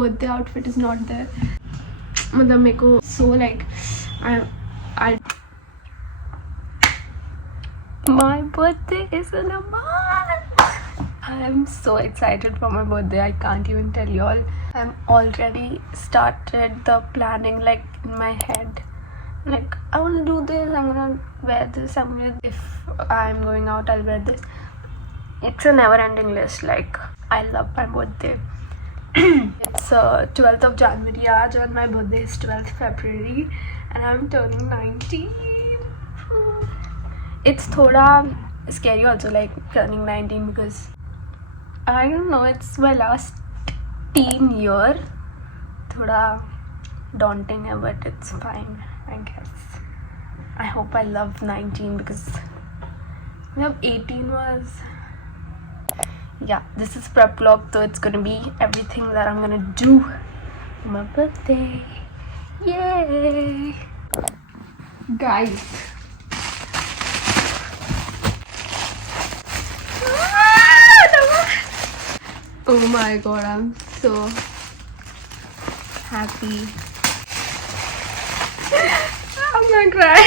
birthday outfit is not there. मतलब मेरे को so like I my birthday is in a month. I am so excited for my birthday. I can't even tell you all. I'm already started the planning like in my head. Like I want to do this. I'm gonna wear this. If I'm going out, I'll wear this. It's a never-ending list. Like I love my birthday. It's 12th of January आज and my birthday is 12th February and I'm turning 19. It's थोड़ा scary also like turning 19 because I don't know, it's my last teen year. थोड़ा daunting है but it's fine I guess. I hope I love 19 because 18 was... Yeah, this is prep vlog, so it's gonna be everything that I'm gonna do for my birthday. Yay! Guys. Oh my god, I'm so happy. I'm gonna cry.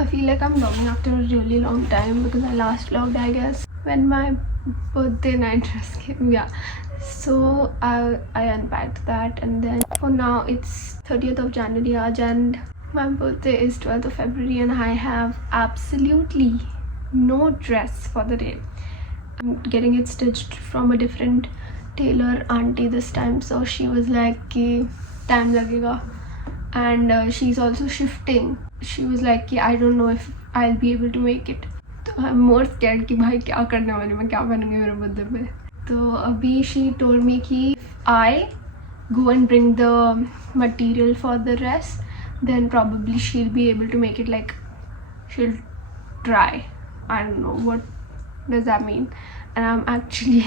I feel like I'm vlogging after a really long time because I last vlogged I guess when my birthday night dress came. Yeah, so I unpacked that and then for now it's 30th of January aaj and my birthday is 12th of February and I have absolutely no dress for the day. I'm getting it stitched from a different tailor auntie this time, so she was like कि time लगेगा and she's also shifting. She was like I don't know if I'll be able to make it. तो I'm more scared कि भाई क्या करने वाली मैं, क्या पहनूंगी मेरे बर्थडे पे. तो अभी she told me कि I go and bring the material for the dress, then probably she'll be able to make it. Like she'll try. I don't know what does that mean, and I'm actually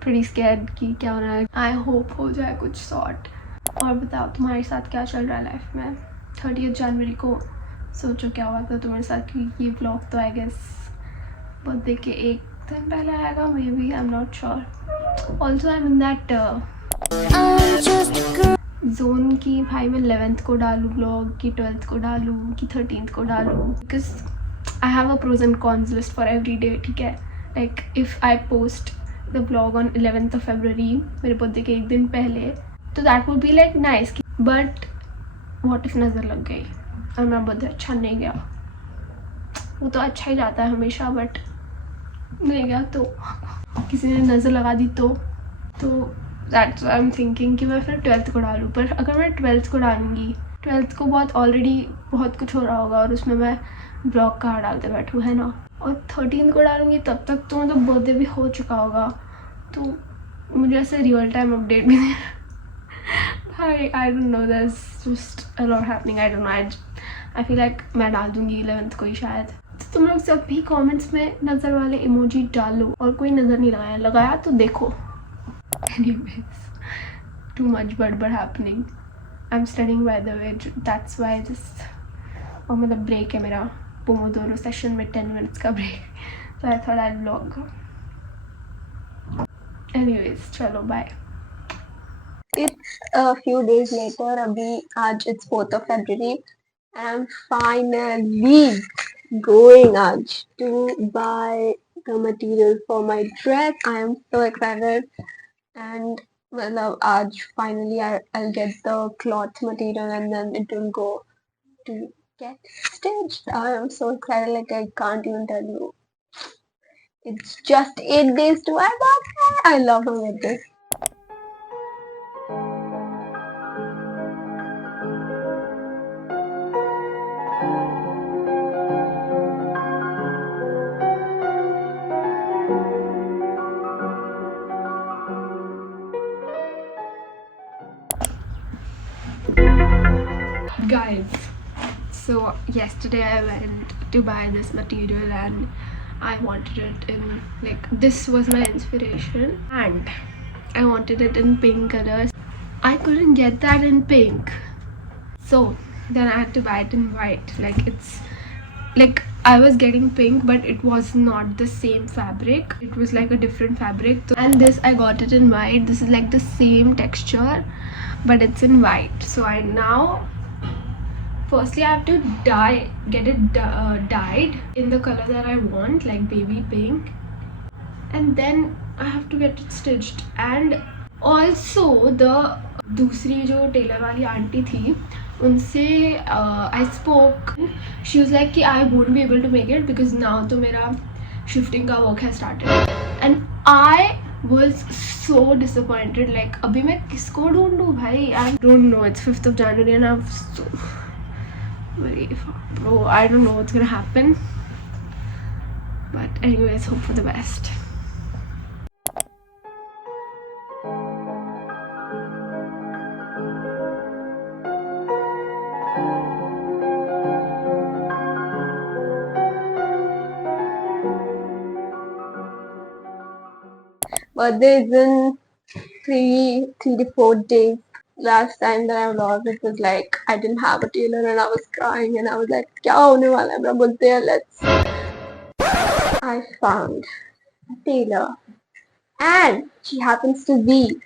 pretty scared कि क्या होना है. I hope हो जाए कुछ sort. और बताओ तुम्हारे साथ क्या चल रहा है लाइफ में. 30th जनवरी को सोचो क्या हुआ था तुम्हारे साथ, क्योंकि ये व्लॉग तो आई गेस बर्थडे के एक दिन पहले आएगा may be, I am not sure. Also I am in that zone की भाई मैं 11th को डालूँ व्लॉग कि 12th को डालूँ कि 13th को डालूँ, because I have a pros and cons list for every day. ठीक है, like if I post the vlog on 11th of February मेरे बर्थडे के एक दिन पहले, तो that would be like nice. But what if नज़र लग गई और मेरा बर्थडे अच्छा नहीं गया. वो तो अच्छा ही जाता है हमेशा, बट नहीं गया तो किसी ने नज़र लगा दी तो दैट्स आई एम थिंकिंग कि मैं फिर 12th को डालूँ. पर अगर मैं 12th को डालूँगी, 12th को बहुत कुछ हो रहा होगा और उसमें मैं ब्लॉग कहाँ डालते बैठूँ, है ना. और 13th को डालूँगी तब तक तो मतलब बर्थडे भी हो चुका होगा, तो मुझे ऐसे रियल टाइम अपडेट भी नहीं. I don't know, there's just a lot happening. I don't know, I feel like मैं डाल दूँगी 11th को ही शायद. तो तुम लोग सब भी कमेंट्स में नज़र वाले इमोजी डालो, और कोई नज़र नहीं लगाया तो देखो. Anyways, too much बड़बड़ happening. I'm studying by the way, that's why just और मतलब ब्रेक है मेरा पोमोडोरो सेशन में 10 minutes का break, so I thought I'd vlog. Anyways, चलो bye. It's a few days later. अभी आज it's 4th of February and I'm finally going आज to buy the material for my dress. I am so excited and मतलब आज finally I'll get the cloth material and then it will go to get stitched. I am so excited, like I can't even tell you. It's just 8 days to my birthday. I love my birthday. Guys, so yesterday I went to buy this material and I wanted it in, like, this was my inspiration and I wanted it in pink colors. I couldn't get that in pink, so then I had to buy it in white. Like, it's like I was getting pink, but it was not the same fabric. It was like a different fabric. And this I got it in white. This is like the same texture, but it's in white. So I now, firstly I have to get it dyed in the color that I want, like baby pink, and then I have to get it stitched. And also the दूसरी जो Taylor वाली aunty थी उनसे I spoke. She was like कि I won't be able to make it because now तो मेरा shifting का work has started, and I was so disappointed. Like अभी मैं किसको ढूंढूं भाई? I don't know. It's 5th of January and I'm so very bro. I don't know what's gonna happen. But anyways, hope for the best. Birthday is in 3 to 4 days. Last time that I vlogged, it was like I didn't have a tailor and I was crying and I was like, क्या होने वाला है मेरा birthday? Let's. I found a tailor, and she happens to be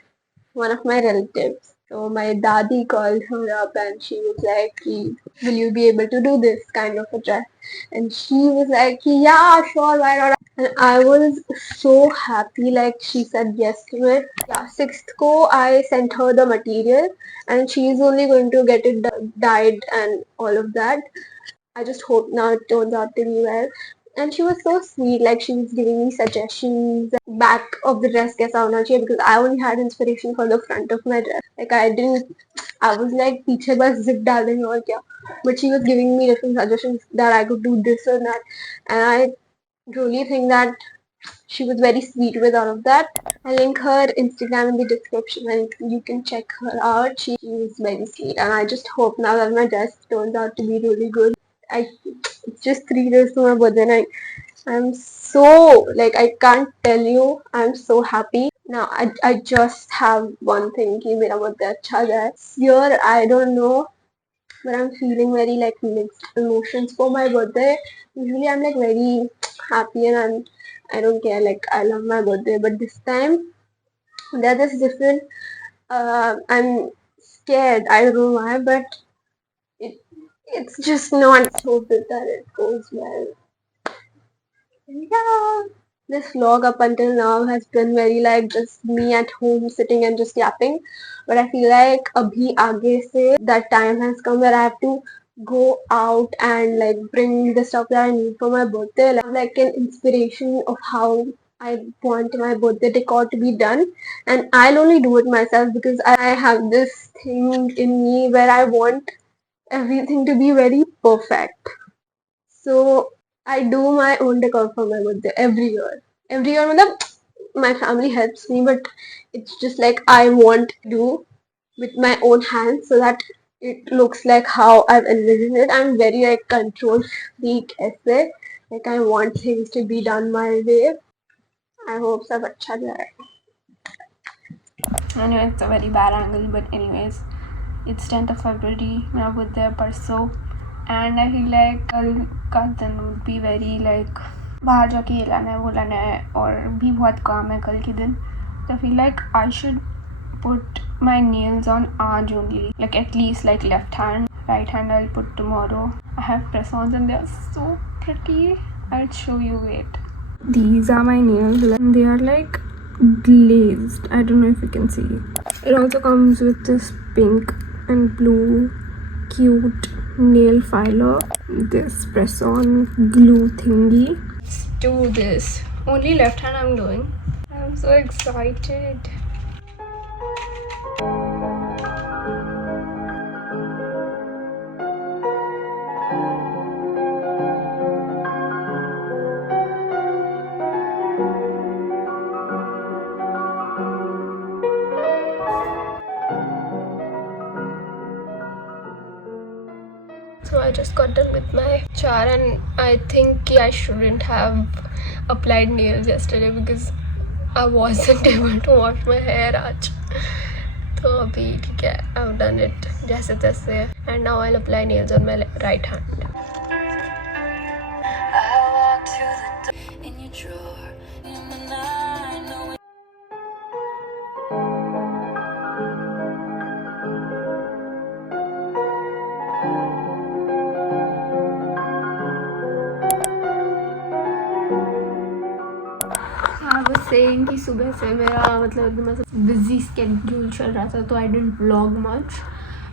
one of my relatives. So my dadi called her up and she was like, will you be able to do this kind of a dress? And she was like, yeah, sure, why not? And I was so happy, like she said yes to it. Yeah, 6th ko I sent her the material and she is only going to get it dyed and all of that. I just hope now it turns out to be well. And she was so sweet, like she was giving me suggestions. Back of the dress kaisa hona chahiye, because I only had inspiration for the front of my dress. Like I was like पीछे बस zip डाल देंगे और क्या. But she was giving me different suggestions that I could do this or that, and I really think that she was very sweet with all of that. I'll link her Instagram in the description and you can check her out. She was very sweet, and I just hope now that my dress turns out to be really good. It's just 3 days to my birthday and I'm so, like, I can't tell you, I'm so happy. Now I just have one thing कि मेरा birthday अच्छा जाए. Here I don't know, but I'm feeling very like mixed emotions for my birthday. Usually I'm like very happy and I don't care, like I love my birthday, but this time that is different. I'm scared. I don't know why, but it's just not so good that it goes well. Yeah, this vlog up until now has been very like just me at home sitting and just yapping, but I feel like abhi aage se that time has come where I have to go out and like bring the stuff that I need for my birthday, like an inspiration of how I want my birthday decor to be done. And I'll only do it myself because I have this thing in me where I want everything to be very perfect. So I do my own decor for my birthday every year. Every year, matlab, my family helps me, but it's just like I want to do with my own hands so that it looks like how I've envisioned it. I'm very like control freak essay. Like I want things to be done my way. I hope सब अच्छा जाए. Anyway, it's a very bad angle, but anyways, it's 10th of February. मेरा birthday है परसों, and I feel like कल का दिन would be very like बाहर जाके ये लाना है वो लाना है और भी बहुत काम है कल के दिन. So I feel like I should put my nails on आज only, like at least like left hand. Right hand I'll put tomorrow. I have press-ons and they are so pretty. I'll show you. Wait. These are my nails and they are like glazed. I don't know if you can see. It also comes with this pink and blue cute nail filer, this press-on glue thingy. Let's do this. Only left hand I'm doing. I'm so excited. So I just got done with my char and I think I shouldn't have applied nails yesterday because I wasn't able to wash my hair आज. तो अभी ठीक है, I've done it जैसे तैसे, and now I'll apply nails on my right hand. was saying कि सुबह से मेरा मतलब busy schedule चल रहा था, तो I didn't vlog much,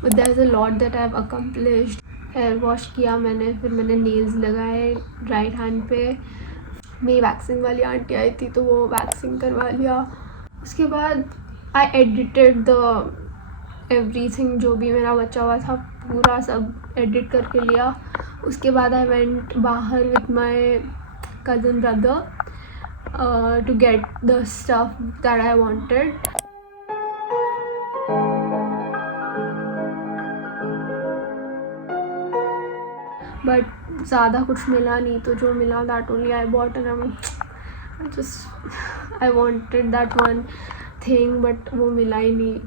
but there's a lot that I've accomplished. Hair wash किया मैंने, फिर मैंने नेल्स लगाए राइट हैंड पे. मेरी वैक्सिंग वाली आंटी आई थी तो वो वैक्सिंग करवा लिया. उसके बाद आई एडिटेड द एवरीथिंग, जो भी मेरा बचा हुआ था पूरा सब एडिट करके लिया. उसके बाद आई वेंट बाहर with my cousin brother to get the stuff that I wanted. But ज़्यादा कुछ मिला नहीं, तो जो मिला that only I bought, and I wanted that one thing but वो मिला ही नहीं.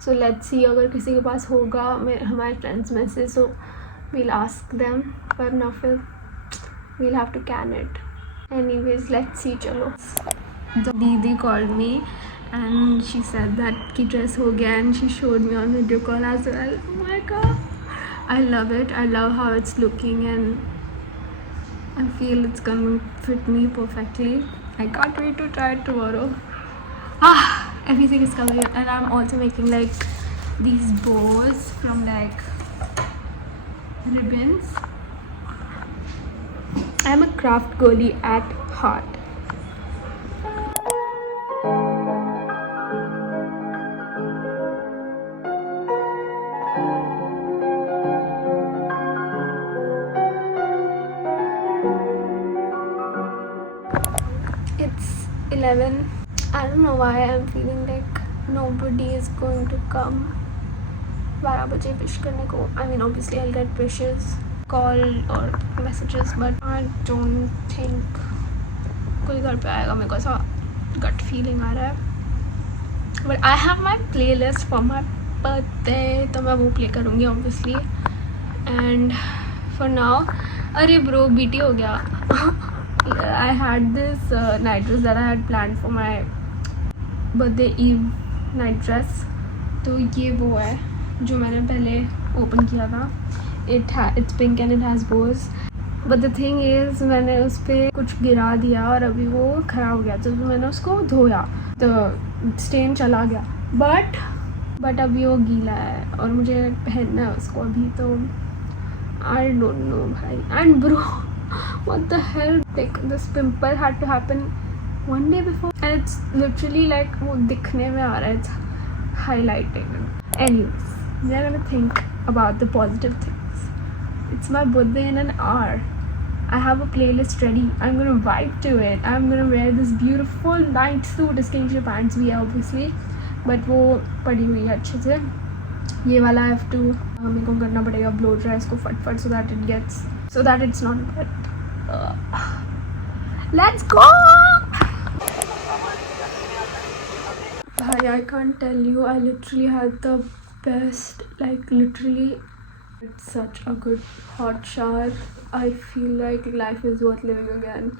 So let's see, अगर किसी के पास होगा हमारे फ्रेंड्स में से, so we'll ask them, वरना फिर we'll have to can it. Anyways, let's see. चलो. The Didi called me and she said that की dress हो गया, and she showed me on video call as well. Oh my god, I love it. I love how it's looking and I feel it's gonna fit me perfectly. I can't wait to try it tomorrow. Everything is coming, and I'm also making like these bows from like ribbons. I'm a craft girly at heart. It's 11. I don't know why I'm feeling like nobody is going to come 12 बजे wish करने को. I mean obviously I'll get wishes, call or messages, but I don't think कोई घर पे आएगा. मेरे को ऐसा gut feeling आ रहा है. But I have my playlist for my birthday, तो मैं वो play करूँगी obviously. And for now, अरे bro BT हो गया. I had this night dress that I had planned for my birthday eve night dress. तो ये वो है जो मैंने पहले open किया था. It's pink and it has bows. But the thing is मैंने उस पर कुछ गिरा दिया और अभी वो ख़राब हो गया, तो मैंने उसको धोया तो स्टेन चला गया. बट अभी वो गीला है और मुझे पहनना है उसको अभी, तो I don't know भाई. And bro, what the hell, like this pimple had to happen one day before and it's literally like वो दिखने में आ रहा है, it's highlighting. Anyways, we're gonna think about the positive things. It's my birthday in an hour. I have a playlist ready. I'm gonna vibe to it. I'm gonna wear this beautiful night suit. इसके नीचे pants भी है obviously, but वो पड़ी हुई है अच्छे से. ये वाला I have to मेरे को करना पड़ेगा blow dry इसको फट so that it's not wet. Let's go. I can't tell you, I literally had the best, like literally, it's such a good hot shower. I feel like life is worth living again.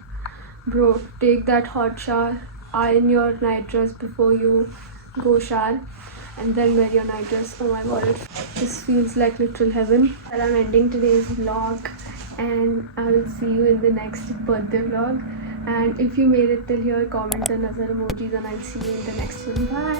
Bro, take that hot shower, iron your night dress before you go shower, and then wear your night dress. Oh my god, this feels like literal heaven. And I'm ending today's vlog, and I will see you in the next birthday vlog. And if you made it till here, comment another emojis and I'll see you in the next one. Bye.